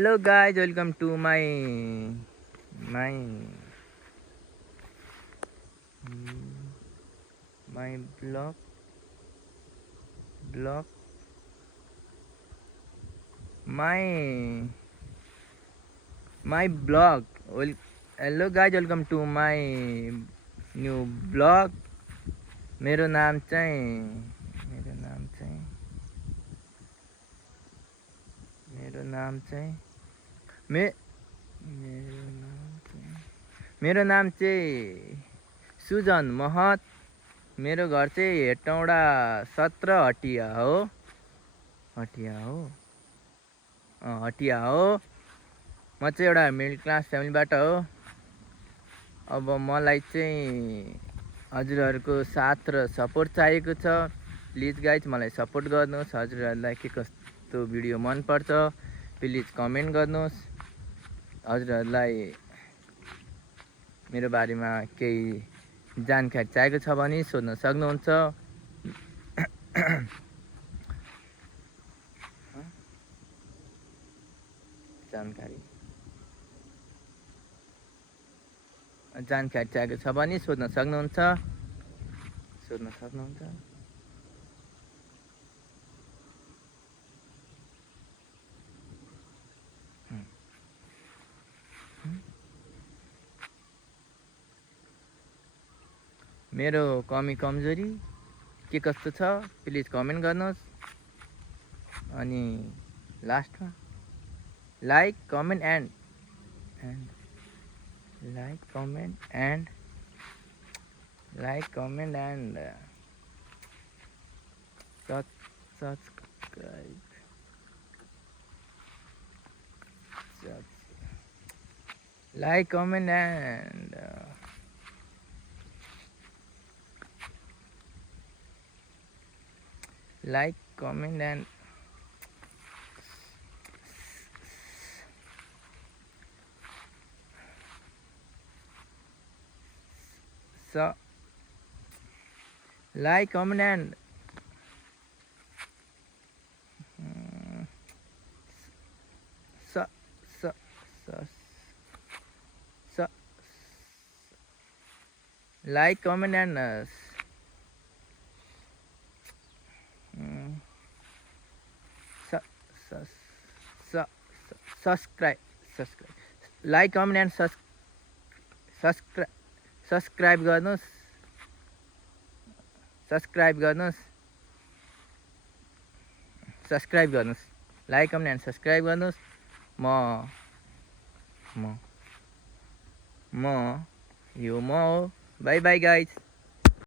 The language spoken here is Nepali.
Hello guys, welcome to my my blog my my blog. Hello guys, welcome to my new blog. मेरो नाम चाहिँ मेरो नाम चाहिँ मेरो नाम चाहिँ मे मेरो नाम चाहिँ मेरो नाम चाहिँ सुजन महत। मेरो घर चाहिँ हेटौँडा 17 हटिया हो। हटिया हो। म चाहिँ एउटा मिडल क्लास फ्यामिलीबाट हो। अब मलाई चाहिँ हजुरहरूको साथ र सपोर्ट चाहिएको छ। प्लिज गाइज मलाई सपोर्ट गर्नुहोस्। हजुरहरूलाई के कस्तो भिडियो मनपर्छ प्लिज कमेन्ट गर्नुहोस्। हजुरहरूलाई मेरो बारेमा केही जानकारी चाहिएको छ भने सोध्न सक्नुहुन्छ। जानकारी चाहिएको छ भने सोध्न सक्नुहुन्छ। मेरो कमी कमजोरी के कस्तो छ प्लिज कमेन्ट गर्नुहोस्। अनि लास्टमा like comment and subscribe. Like, comment and like, comment and so like, comment and so like, comment and subscribe. Like, comment and subscribe गर्नुहोस्। लाइक कमेन्ट एन्ड सब्सक्राइब गर्नुहोस्। म यो म हो। By by guys.